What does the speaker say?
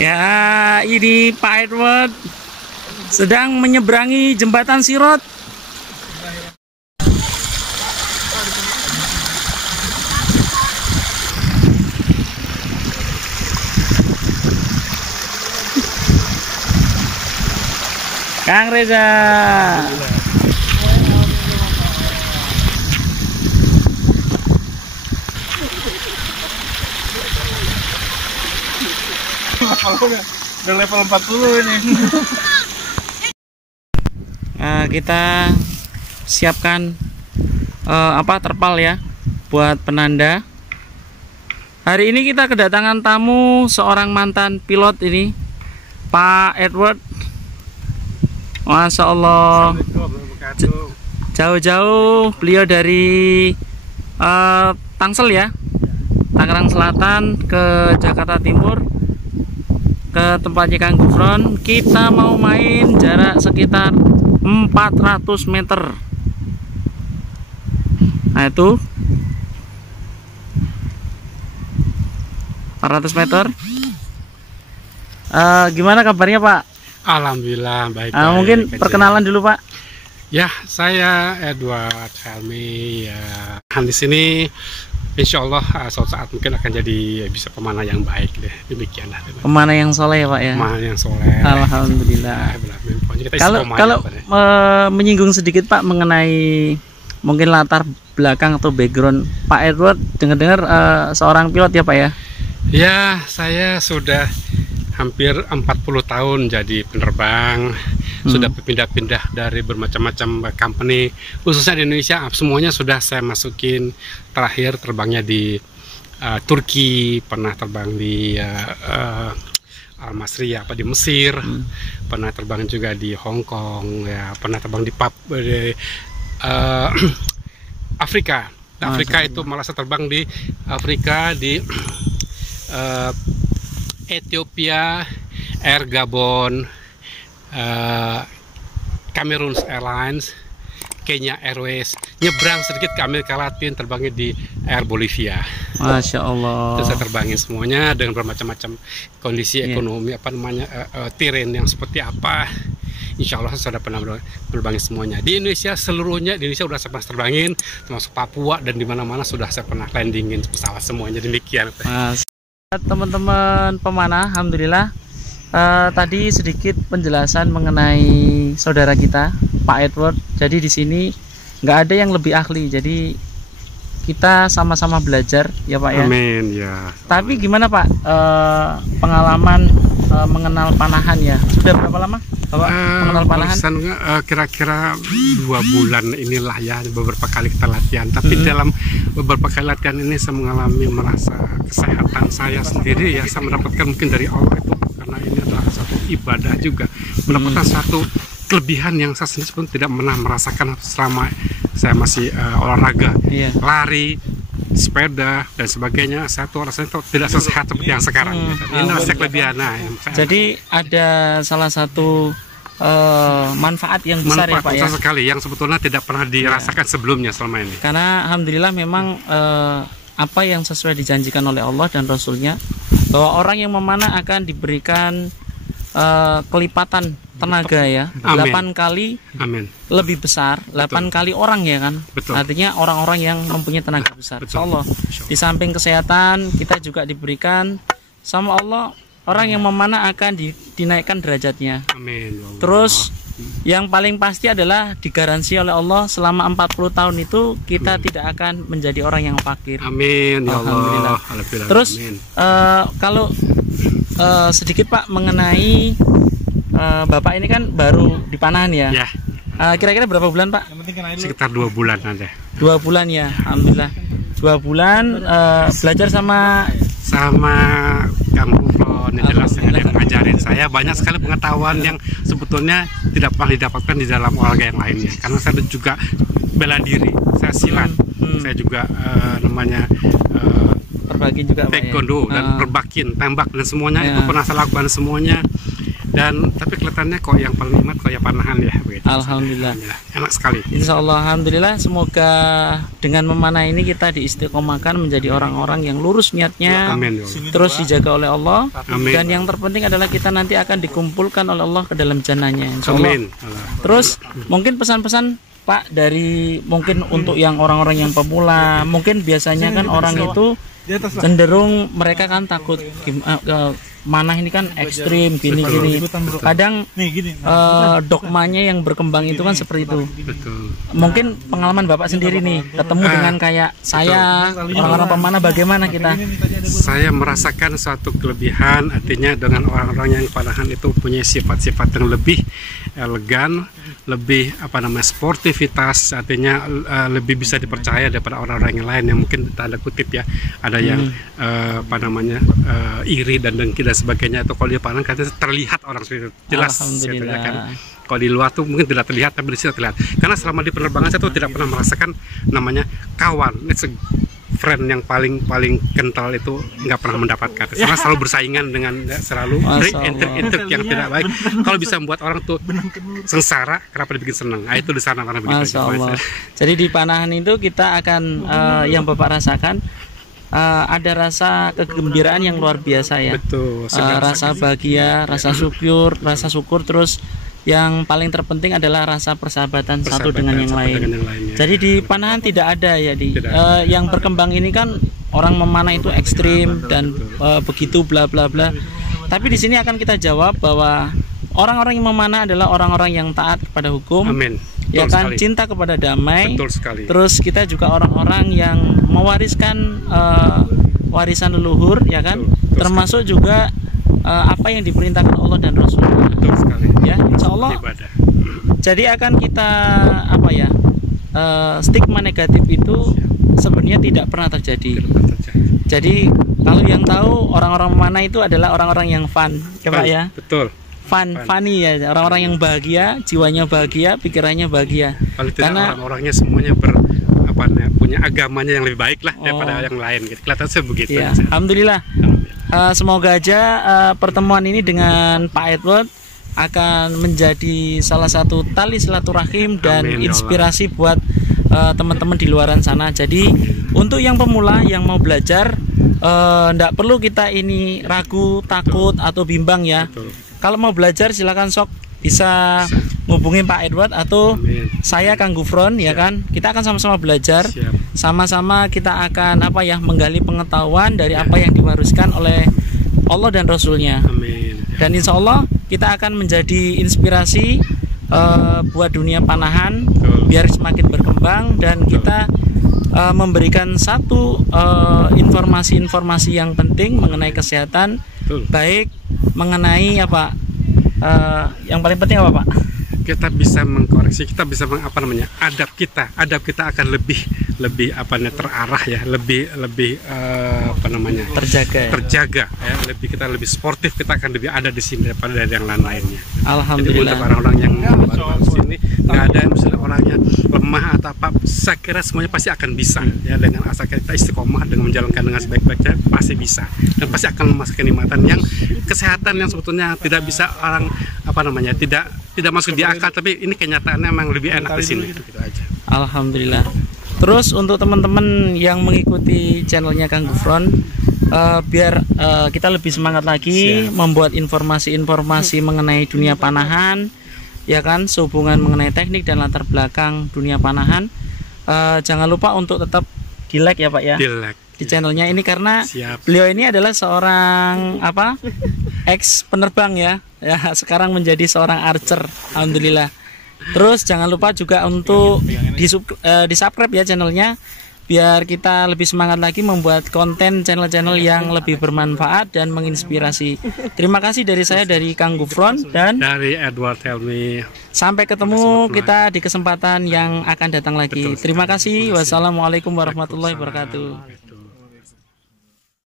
Ya, ini Pak Edward sedang menyeberangi jembatan Sirot. Kang Reza. Udah level 40 ini. Kita siapkan terpal ya buat penanda. Hari ini kita kedatangan tamu seorang mantan pilot ini, Pak Edward. Masya Allah, jauh-jauh beliau dari Tangsel ya, Tangerang Selatan ke Jakarta Timur, ke tempatnya Kang Gufron. Kita mau main jarak sekitar 400 meter. Nah itu 400 meter. Gimana kabarnya Pak? Alhamdulillah baik. Mungkin perkenalan dulu Pak. Ya, saya Edward Helmi. Ya, di sini insya Allah suatu saat mungkin akan jadi bisa pemanah yang baik deh. Demikianlah. Pemanah yang soleh ya Pak ya. Pemanah yang soleh. Alhamdulillah. Kalau menyinggung sedikit Pak mengenai mungkin latar belakang atau background Pak Edward, dengar-dengar seorang pilot ya Pak ya. Ya, saya sudah hampir 40 tahun jadi penerbang. Sudah berpindah-pindah dari bermacam-macam company, khususnya di Indonesia. Semuanya sudah saya masukin. Terakhir terbangnya di Turki, pernah terbang di Al-Masri di Mesir, pernah terbang juga di Hong Kong, ya, pernah terbang di Afrika. Afrika itu malah saya terbang di Afrika, di Ethiopia, Air Gabon, Cameroon Airlines, Kenya Airways, nyebrang sedikit ke Amerika Latin, terbangnya di Air Bolivia. Masya Allah. Terus saya terbangin semuanya dengan bermacam-macam kondisi ekonomi, terrain yang seperti apa. Insya Allah saya sudah pernah berbangin semuanya. Di Indonesia seluruhnya, di Indonesia sudah saya pernah terbangin, termasuk Papua dan di mana-mana sudah saya pernah landingin pesawat semuanya. Demikian. Teman-teman pemanah, alhamdulillah. Tadi sedikit penjelasan mengenai saudara kita Pak Edward. Jadi di sini nggak ada yang lebih ahli. Jadi kita sama-sama belajar ya Pak ya. Amin ya. Tapi gimana Pak pengalaman mengenal panahan ya? Sudah berapa lama Bapak mengenal panahan? Kira-kira 2 bulan inilah ya, beberapa kali kita latihan. Tapi dalam beberapa kali latihan ini saya mengalami merasa kesehatan saya sendiri ya. Saya mendapatkan mungkin dari Allah itu, karena ini adalah satu ibadah juga, mendapatkan satu kelebihan yang saya sendiri pun tidak pernah merasakan selama saya masih olahraga, lari, sepeda dan sebagainya. Saya tuh rasanya tidak sesehat seperti yang sekarang. Ini adalah kelebihan. Jadi ada salah satu manfaat yang besar ya Pak ya. Sekali yang sebetulnya tidak pernah dirasakan sebelumnya selama ini. Karena alhamdulillah memang apa yang sesuai dijanjikan oleh Allah dan Rasulnya, bahwa orang yang memanah akan diberikan kelipatan tenaga ya, 8 kali lebih besar, 8 kali orang ya kan. Artinya orang-orang yang mempunyai tenaga besar. Insyaallah. Di samping kesehatan, kita juga diberikan sama Allah, orang yang memanah akan dinaikkan derajatnya. Amin. Terus yang paling pasti adalah digaransi oleh Allah selama 40 tahun itu kita tidak akan menjadi orang yang fakir. Amin ya Allah. Terus kalau sedikit Pak mengenai Bapak ini kan baru di panahan ya. Kira-kira berapa bulan Pak? Sekitar 2 bulan aja. 2 bulan ya, alhamdulillah. 2 bulan belajar sama Kang Gufron, yang jelas yang ngajarin saya banyak sekali pengetahuan yang sebetulnya tidak pernah didapatkan di dalam olahraga yang lainnya. Karena saya juga bela diri, saya silat, saya juga perbakin juga taekwondo dan perbakin, tembak dan semuanya itu pernah saya lakukan semuanya. Dan tapi kelihatannya kok yang paling nikmat kok ya panahan ya begitu. Alhamdulillah. Ya, enak sekali. Insya Allah, alhamdulillah. Semoga dengan memanah ini kita diistiqomahkan menjadi orang-orang yang lurus niatnya, Amin, ya Allah. terus dijaga oleh Allah. Amin. Dan yang terpenting adalah kita nanti akan dikumpulkan oleh Allah ke dalam jannahnya, insya Allah. Amin. Terus mungkin pesan-pesan Pak dari mungkin untuk yang orang-orang yang pemula, mungkin biasanya kan orang itu cenderung mereka kan takut manah ini kan ekstrim gini-gini. Kadang dogmanya yang berkembang itu kan seperti itu. Betul. Mungkin pengalaman Bapak sendiri nih ketemu dengan kayak saya orang-orang pemanah, bagaimana kita? Saya merasakan suatu kelebihan, artinya dengan orang-orang yang panahan itu punya sifat-sifat yang lebih elegan, lebih sportivitas, artinya lebih bisa dipercaya daripada orang-orang yang lain yang mungkin tanda kutip ya ada yang iri dan dengki dan sebagainya. Itu kalau dia panahan katanya terlihat orang seperti itu jelas kan. Kalau di luar tuh mungkin tidak terlihat, tapi di sini terlihat. Karena selama di penerbangan saya tuh tidak pernah merasakan namanya kawan, it's a friend yang paling kental itu nggak pernah mendapatkan. Karena selalu bersaingan dengan selalu intrik yang tidak baik. Kalau bisa membuat orang tuh sengsara, kenapa dibikin senang? Nah, itu di sana karena begitu. Masya Allah. Jadi di panahan itu kita akan yang Bapak rasakan ada rasa kegembiraan yang luar biasa ya. Betul. Rasa bahagia, rasa syukur, terus yang paling terpenting adalah rasa persahabatan satu dengan yang lain. Jadi di panahan tidak ada ya yang berkembang ini kan orang memanah itu ekstrim dan begitu bla bla bla. Tapi di sini akan kita jawab bahwa orang-orang yang memanah adalah orang-orang yang taat kepada hukum. Amin. Ya kan, cinta kepada damai. Betul sekali. Terus kita juga orang-orang yang mewariskan warisan leluhur, ya kan. Betul termasuk sekali. Juga apa yang diperintahkan Allah dan Rasul. Betul sekali. Ya, insya Allah. Jadi akan kita stigma negatif itu sebenarnya tidak pernah terjadi. Jadi kalau yang tahu orang-orang mana itu adalah orang-orang yang fun, ya Pak ya. Betul. Funny ya, orang-orang yang bahagia, jiwanya bahagia, pikirannya bahagia. Karena orang-orangnya semuanya punya agamanya yang lebih baik lah daripada yang lain. Gitu. Kelihatan begitu. Ya, alhamdulillah. Semoga aja pertemuan ini dengan Pak Edward akan menjadi salah satu tali silaturahim dan inspirasi buat teman-teman di luaran sana. Jadi untuk yang pemula yang mau belajar, tidak perlu kita ini ragu, takut atau bimbang ya. Betul. Kalau mau belajar silakan sok bisa hubungi Pak Edward atau saya Kang Gufron ya kan. Kita akan sama-sama belajar, sama-sama kita akan menggali pengetahuan dari apa yang diwariskan oleh Allah dan Rasulnya. Dan insya Allah kita akan menjadi inspirasi buat dunia panahan biar semakin berkembang dan kita memberikan satu informasi-informasi yang penting mengenai kesehatan. Baik mengenai yang paling penting apa Pak? Kita bisa mengkoreksi, kita bisa adab kita akan lebih terarah ya, lebih terjaga ya, kita lebih sportif, kita akan lebih ada di sini daripada dari yang lainnya. Alhamdulillah. Jadi untuk orang-orang yang baru di sini nggak ada misalnya orangnya lemah atau apa, saya kira semuanya pasti akan bisa ya, dengan asal kita istiqomah dengan menjalankan dengan sebaik-baiknya pasti bisa dan pasti akan memasak kenikmatan yang kesehatan yang sebetulnya tidak bisa orang tidak masuk di akal, tapi ini kenyataannya memang lebih enak di sini gitu aja. Alhamdulillah. Terus untuk teman-teman yang mengikuti channelnya Kang Gufron, biar kita lebih semangat lagi membuat informasi-informasi mengenai dunia panahan, ya kan, sehubungan mengenai teknik dan latar belakang dunia panahan. Jangan lupa untuk tetap di like ya Pak ya, di channelnya ini karena beliau ini adalah seorang ex penerbang ya, sekarang menjadi seorang archer, alhamdulillah. Terus jangan lupa juga untuk di subscribe ya channelnya, biar kita lebih semangat lagi membuat konten channel-channel yang lebih bermanfaat dan menginspirasi. Terima kasih dari saya, dari Kang Gufron dan dari Edward Helmi. Sampai ketemu kita di kesempatan yang akan datang lagi. Terima kasih. Wassalamualaikum warahmatullahi wabarakatuh.